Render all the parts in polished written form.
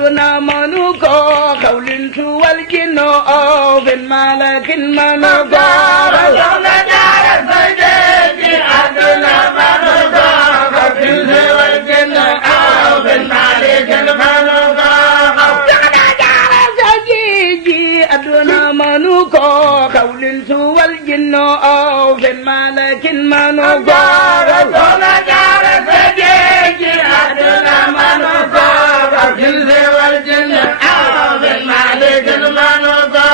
aduna manuko qawlin wal jinno bin malakin manuko Sokhna Diarra sajeji aduna manuko qawlin wal jinno bin malakin manuko Sokhna Diarra sajeji aduna manuko qawlin wal jinno bin malakin manuko Sokhna Diarra sajeji aduna manuko qawlin wal jinno bin malakin manuko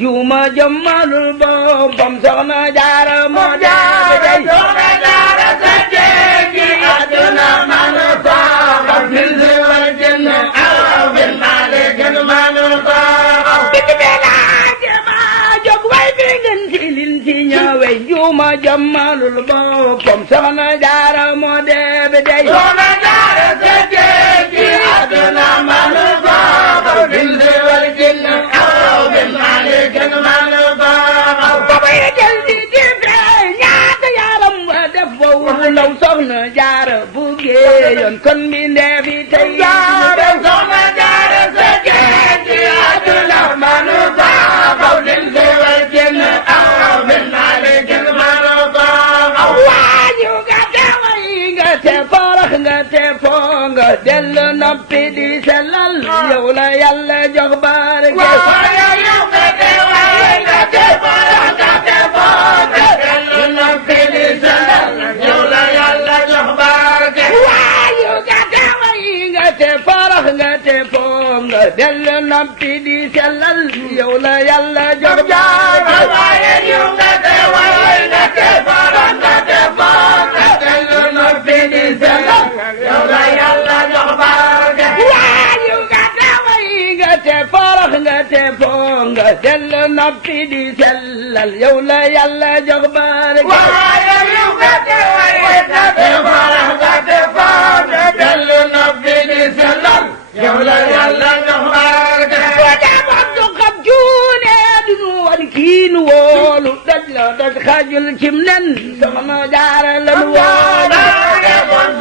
Yuma jamalul bom Sokhna Diarra mo jaay Sokhna Diarra sajeji aduna manuko qawlin wal jinno bin malakin manuko Yuma jamalul bom Sokhna Diarra mo jaay Sokhna Diarra sajeji aduna manuko qawlin wal jinno bin malakin manuko law Sokhna Diarra bu géeyoon kon mi ndeefi tey Sokhna Diarra sajeji aduna manuko qawlin wal jinno bin malakin manuko waayu nga te way nga te farax nga te foo nga dellu noppi di sellal yow la Yàlla jox barke waaye yow nga te way nga te farax nga te foo nga dellu noppi di sellal yow la Yàlla jox barke waayu nga te way nga te farax nga te foo nga dellu noppi di sellal yow la Yàlla jox barke waaye yow nga te way nga te farax nga te foo nga dellu noppi di sellal yow la Yàlla jox barke waayu nga te way nga te farax nga te foo nga dellu noppi di sellal yow la Yàlla jox barke waaye yow nga te way nga te farax nga te foo nga dellu noppi di sellal yow la Yàlla jox barke kiinu woolu daj la daj xajul cim nen Sokhna Diarra la nu woolu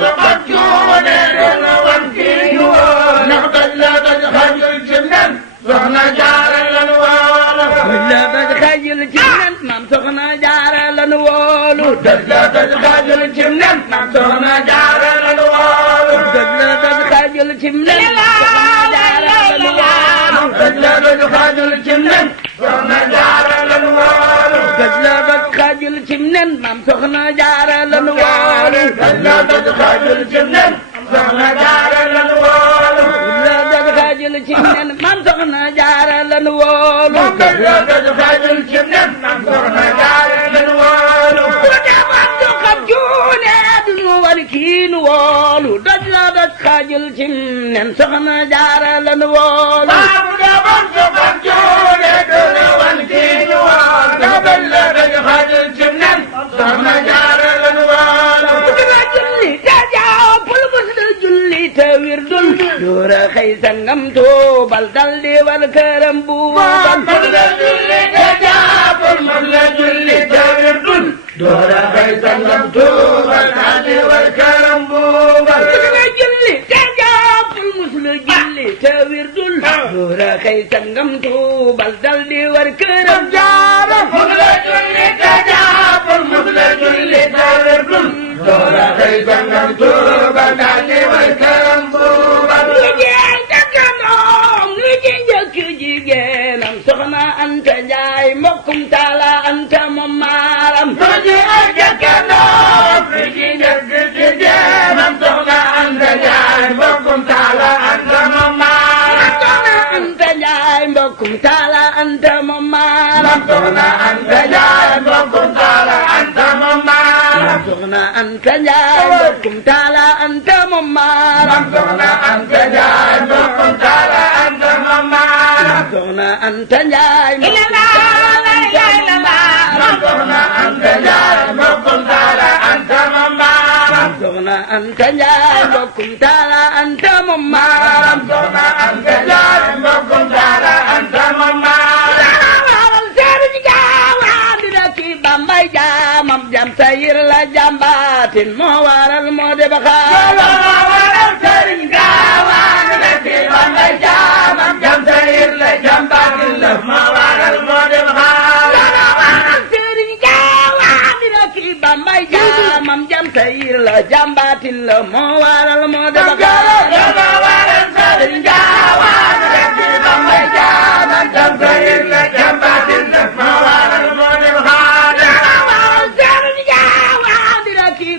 Sokhna Diarra la nu woolu daj la daj xajul cim nen maam Sokhna Diarra la nu woolu daj la daj xajul cim nen maam Sokhna Diarra la nu woolu daj la daj xajul cim nen Sokhna Diarra la nu woolu daj la daj xajul cim nen Sokhna Diarra la nu woolu daj la daj xajul cim nen maam Sokhna Diarra la nu woolu daj la daj xajul cim nen Sokhna Diarra la nu woolu la daj xajul cim nen maam Sokhna Diarra la nu woolu daj la daj xajul cim nen maam Sokhna Diarra la nu woolu kiinu woolu daj la daj xajul cim nen Sokhna Diarra la nu woolu baabu demoon soxam joone duna wan kiinu woolu daj la daj xajul cim nen Sokhna Diarra la nu woolu dina julli te jàppul mus la julli te wirdul doora xëy sangam tuubal dal di wal këram buubal mus la julli te jàppul mus la julli te wirdul doora xëy sangam tuubal dal di wal këram buubal dina julli te jàppul mus la julli te wirdul doora xëy sangam tuubal dal di war këram Diarra mus la julli te jàppul mus la julli te wirdul doora xëy sangam tuubal dal di wal këram buubal jigéenam Sokhna Anta Njaay mbokkum Taala Anta moom maaram Sokhna Anta Njaay mbokkum Taala Anta moom maaram Sokhna Anta Njaay mbokkum Taala Anta moom maaram Sokhna Anta Njaay mbokkum Taala Anta moom maaram Sokhna Anta Njaay mbokkum Taala Anta moom maaram Sokhna Anta Njaay mbokkum Taala Anta moom maaram Sokhna Anta Njaay Sokhna Anta Njaay mbokkum Taala Anta moom maaram Sokhna Anta Njaay mbokkum Taala Anta moom maaram Sokhna Anta Njaay mbokkum Taala Anta moom maaram Serigne Gaawaan dina ki Bambay jaamam jam sayir la jambaatin moo waral moo de baxaar moo waral sëriñ gaawaan la ci Bambay jaamam jam sayir la jambaatin la moo waral moo de baxaar sëriñ gaawaan la ci Bambay jaamam jam sayir la jambaatin la moo waral moo de baxaar moo waral sëriñ gaawaan la ci Bambay jaamam jam sayir la jambaatin la moo waral moo de baxaar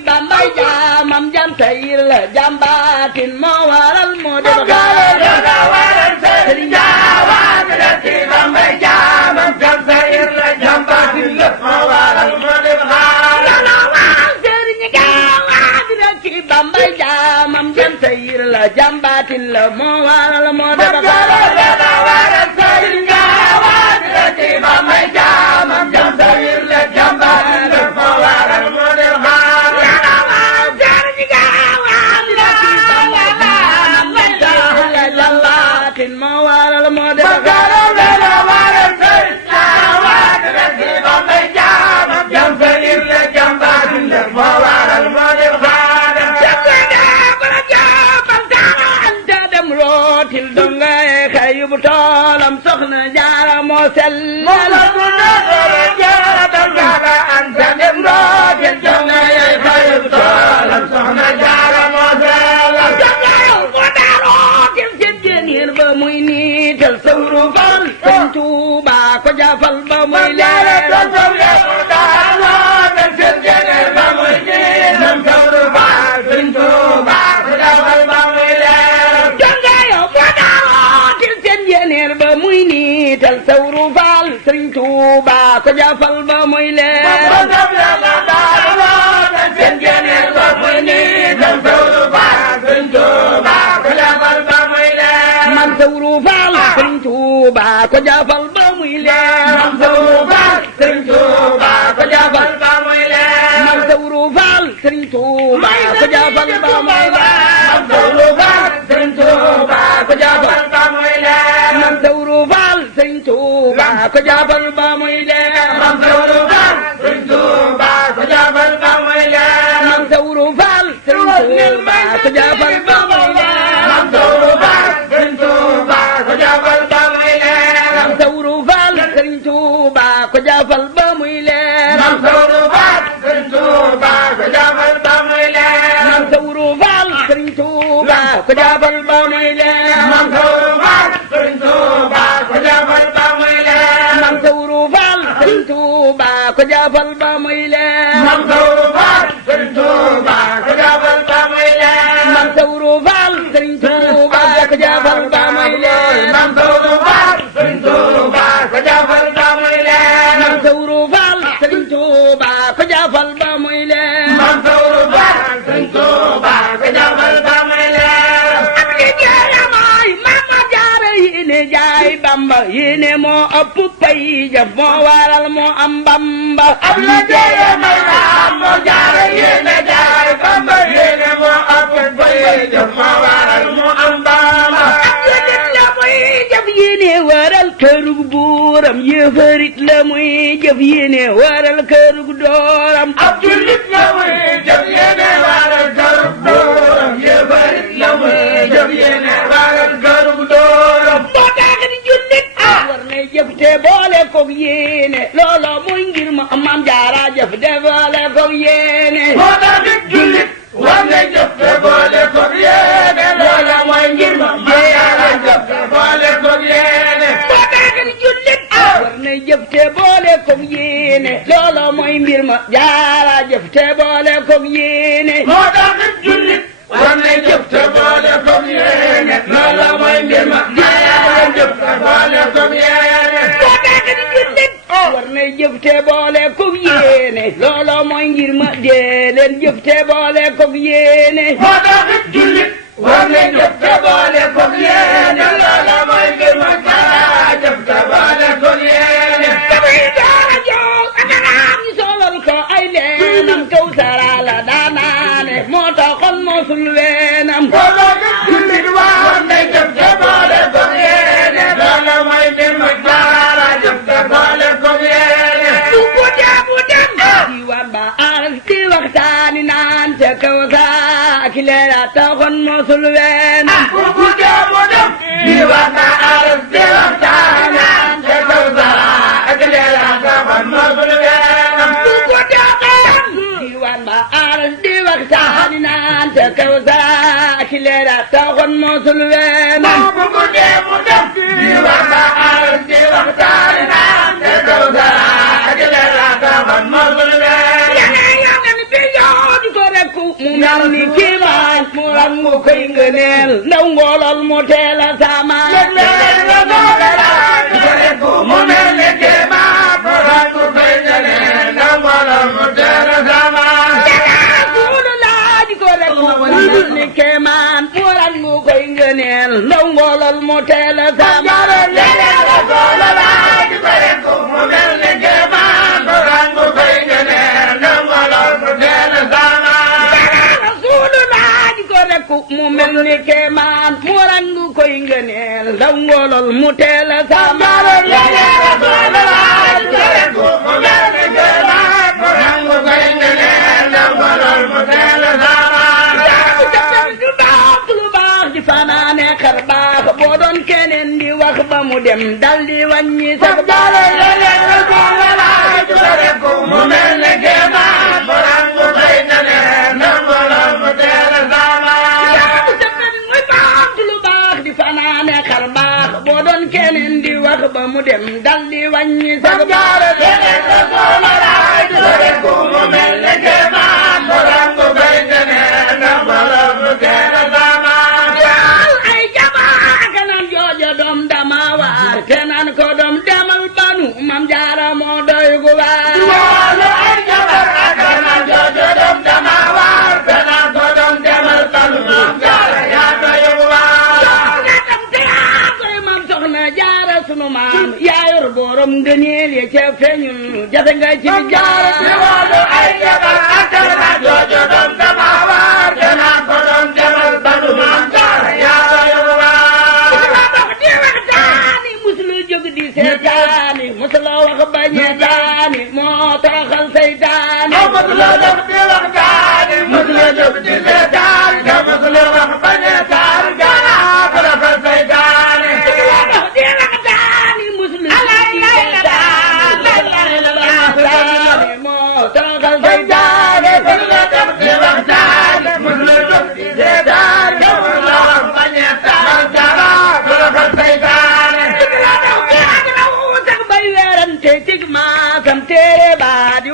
Bambay jaamam jam sayir la jambaatin moo waral moo de baxaar waral sëriñ gaawaan la ci Bambay jaamam jam sayir la jambaatin la moo waral moo de baxaar sëriñ gaawaan la ci Bambay jaamam jam sayir la jambaatin la moo waral moo de baxaar waral sëriñ gaawaan la ci Bambay jaamam jam sayir la jambaatin la moo waral moo de baxaar moo waral moo de waral sëriñ gaawaan la ci Bambay jaamam jam sayir la jambaatin la moo waral moo de baxaar dem rootil dongay xayu bu toolam soxna jaara moo sell dem rootil dongay xayu bu toolam soxna jaara moo sell ba muy niital sawru fal sëñ Tuuba ko jafal ba muy leer ba muy niital sawru fal sëñ Tuuba ko jafal ba muy leer man sawru fal sëñ Tuuba ko jafal ba muy leer man sawru fal sëñ Tuuba ko jafal ba muy leer man sawru fal sëñ Tuuba ko jafal ba muy leer man sawru fal sëñ Tuuba ko jafal ba muy leer man sawru fal sëñ Tuuba ko jafal ba muy leer man sawru fal sëñ Tuuba ko jafal ba muy leer man sawru fal sëñ Tuuba ko jafal ba muy leer man sawru fal sëñ Tuuba ko jafal ba muy leer man sawru fal sëñ Tuuba ko jafal ba muy leer man sawru fal sëñ Tuuba ko jafal ba muy leer man sawru fal sëñ Tuuba ko jafal ba muy leer man sawru fal sëñ Tuuba ko jafal ba muy leer man sawru fal sëñ Tuuba ko jafal ba muy leer man sawru fal sëñ Tuuba ko jafal ba muy leer man sawru fal sëñ Tuuba ko jafal ba muy leer man sawru fal sëñ Tuuba ko jafal ba muy leer man sawru fal sëñ Tuuba ko jafal ba muy leer man sawru fal sëñ Tuuba ko jafal ba muy leer ak li jaara mooy Mama Jaara yéene jaay Bamba yéene moo ëpp pay jëf moo waral moo am Bamba ab la jaara may am moo jaara yéene jaay Bamba yéene moo ëpp pay jëf moo waral moo am Bamba yéene waral kërug buuram yëfarit la muy jëf yéene waral kërug dooram ab jullit la muy jëf yéene waral kërug dooram yëfarit la muy jëf yéene waral kërug dooram moo tax di jullit war na jëf te boole koog yéene loolo muy ngir ma Maam Jaara jëf te boole koog yéene moo tax di jullit war na jëf te boole koog yéene loolo mooy ngir ma Maam Jaara jëf te boole koog yéene moo tax di jullit war na jëf te boole koog yéene loolo mooy mbir ma Jaara jëf te boole koog yéene moo tax di jullit war na jëf te boole koog yéene loolo mooy mbir ma Jaara jëf te boole koog yéene moo tax di jullit war na jëf te boole koog yéene loolo mooy ngir ma dee leen jëf te boole koog yéene moo tax di jullit war na jëf te boole koog yéene loolo mooy mbir ma Jaara jëf te boole koog yéene damay Jaara jox akaraam ñu solal ko ay leenam kaw sara la daanaane moo taxoon mosul weenam moo tax di jullit war na jëf te boole koog yéene loolo mooy mbir ma Jaara jëf te boole koog yéene bu dem diwaan ba leera taxoon mosul ween ku guddee mu dem di wax na aras di waxtaanaan te kaw sara ak leera taxoon mosul ween ku guddee xeem diwaan ba aras di waxtaanaan te kaw sara ak leera taxoon mosul ween ku guddee mu dem di wax na aras di waxtaanaan te kaw sara ak leera taxoon mosul ween mu mel ni kiimaan mu rangu koy ngëneel ndaw ngoolol mu teel a saamaan mu mel ni kiimaan mu rangu koy ngëneel ndaw ngoolol mu teel a saamaan suulu laaj ko rek mu mel ni kiimaan mu rangu koy ngëneel ndaw ngoolol mu teel a saamaan mu mel ni kiimaan mu rangu koy ngëneel ndaw ngoolol mu teel a saamaan mu mel ni kéemaan mu rangu koy ngëneel ndaw ngoolol mu teel a saamaan mu mel ni kéemaan mu rangu koy ngëneel ndaw ngoolol mu teel a saamaan du baax lu baax di fanaane xar baax boo doon keneen di wax ba mu dem dal di wàññi sax mu mel ni kéemaan mu rangu koy ngëneel ndaw ngoolol mu teel a fanaane xar baax boo doon keneen di wax ba mu dem dal di wàññi sax mu mel ni kéemaan mu rangu koy ngëneel ndaw ngoolol mu teel a saamaan ay jamaa kanaan jooja doom dama waar te naan ko doom demal banu mam jaara moo doy gu waar ay jamaa kanaan jooja doom dama waar te naan ko doom demal banu mam jaara yaa doy gu waar Sokhna Jaara sunu maam yaa yor borom ngëneel ya ca feeñul jafe nga ci jaara ci wàllu ay jabar ak kanaan jooja doom dama waar te naan ko doom demal banu mam jaara yaa doy gu waar di waxtaani musula jóg di seetaani musula wax bañeetaani moo toroxal seytaani musula jóg di waxtaani musula jóg di seetaani te musula wax bañeetaani gaa toroxal seytaani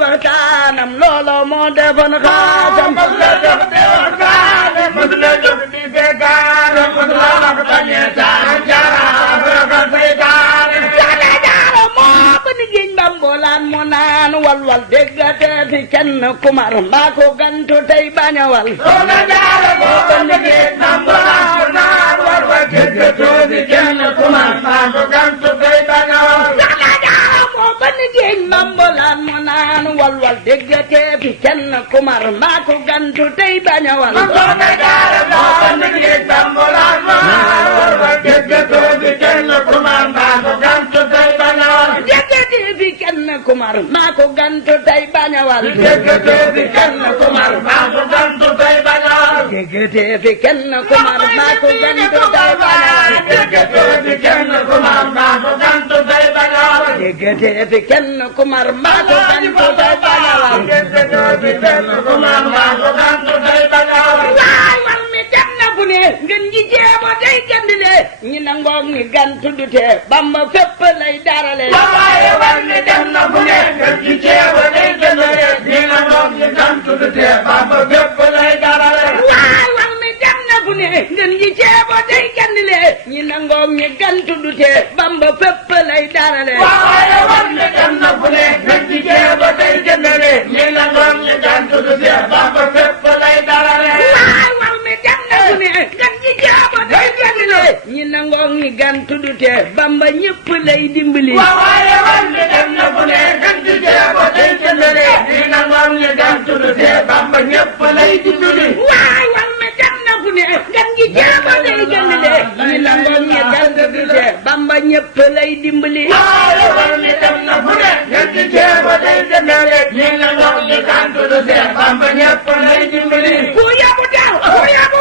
waxtaanam loolo moo defoon xaatam musula jóg di waxtaane musula jóg di seetaane musula wax bañeetaane jaara seytaane Sokhna Jaara moo ba ni géej mbambolaan mu naan walwal déggate fi kenn kumar mbaa ko gantu tey bañ a wal Sokhna Jaara moo ba ni géej mbambolaan mu naan walwal déggate fi kenn kumar mbaa ko gantu tey bañ a wal Sokhna Jaara moo ba ni géej mbambolaan mu naan walwal déggate fi kenn kumar mbaa ko gantu tey bañ a wal Sokhna Jaara moo ba ni géej mbambolaan mu naan walwal déggate fi kenn kumar mbaa ko gantu tey bañ a wal déggate fi kenn kumar mbaa ko gantu tey bañ a wal déggate fi kenn kumar mbaa ko gantu tey bañ a wal déggate fi kenn kumar mbaa ko gantu tey bañ a wal déggate fi kenn kumar mbaa ko gantu tey bañ a wal déggate fi kenn kumar mbaa ko gantu tey bañ a wal déggate fi kenn kumar mbaa ko gantu tey bañ a wal waay wal mi dem na fu ne ngeen ji jeebo day gandile ñi nangoog ni gantu du tee Bamba fépp lay darale waaye wal mi dem na fu ne ngeen ji jeebo day gandile ñi nangoog ni gantu du tee Bamba fépp lay darale waay wal mi dem na fu ne ngeen ji jeebo day gandile ñi nangoog ni gantu du tee Bamba fépp lay darale waaye wal mi dem na fu ne ngeen ji jeebo day gandile ñi nangoog ni gantu du tee Bamba fépp lay darale waay wal mi dem na fu ne ngeen ji jeebo day gandile ñi nangoog ni gantu du tee Bamba ñëpp lay dimbali waaye wal mi dem na fu ne ngeen ji jeebo day gandile ñi nangoog ni gantu du tee Bamba ñëpp lay dimbali waay wal mi dem na fu ne ngeen ji jeebo day gandile ñi nangoog ni gantu du tee Bamba ñëpp lay dimbali waaye wal mi dem na fu ne ngeen ji jeebo day gandile ñi nangoog ni gantu du tee Bamba ñëpp lay dimbali ku yabu daw ku yabu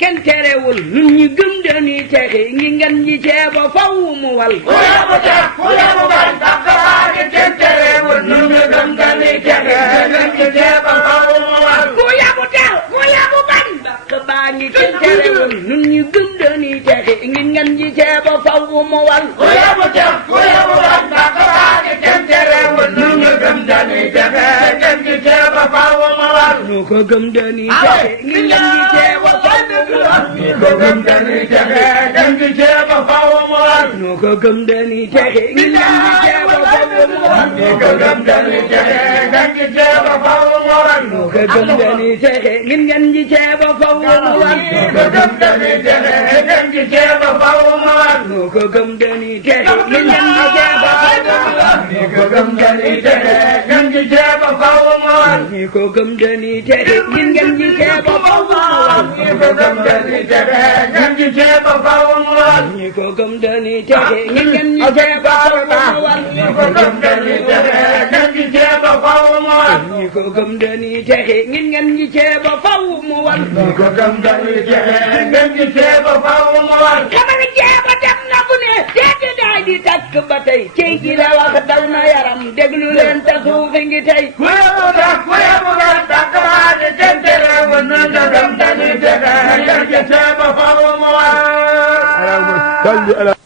kenn terewul nun ñu gëm dañuy texe ngi ngan ji ceeba faw mu wal ku yabu tax ku yabu bañ bàq baa ngi kenn terewul nun ñu gëm dañuy texe ngan ji ceeba faw mu wal ku yabu tax ku yabu bañ bàq baa ngi kenn terewul nun ñu gëm dañuy texe ngi ngan ji ceeba faw mu wal ku yabu tax ku yabu bañ bàq baa ngi kenn terewul nun ñu gëm dañuy texe ngan ji ceeba faw mu wal nu ko gëm dañuy texe ngi ngan ji ceeba faw mu wal nu ko gëm dañuy texe ngan ji ceeba faw mu wal nu ko gëm dañuy texe ngi ngan ji ceeba faw mu wal nu ko gëm dañuy texe ngan ji ceeba faw mu wal nu ko gëm dañuy texe ngi ngan ji ceeba faw mu wal nu ko gëm dañuy texe ngan ji ceeba faw mu wal nu ko gëm dañuy texe ngi ngan ji ceeba faw mu wal nu ko gëm dañuy texe ngan ji ceeba faw mu wal nu ko gëm dañuy texe ngi ngan ji ceeba faw mu wal nu ko gëm dañuy texe ngan ji ceeba faw mu wal nu ko gëm dañuy texe ngi ngan ji ceeba faw mu wal nu ko gëm dañuy texe ngan ji ceeba faw mu wal nu ko gëm dañuy texe ngi ngan ji ceeba faw mu wal nu ko gëm dañuy texe ngan ji ceeba faw mu wal xamal jeeba dem na bu ne seeti daay di takk ba tey cey ji la wax dal na yaram déglu leen te suufi ngi tey ku yabu tax ku yabu bañ bàq baa ngi kenn terewul nun ñu gëm dañuy texe ngan ji ceeba faw mu wal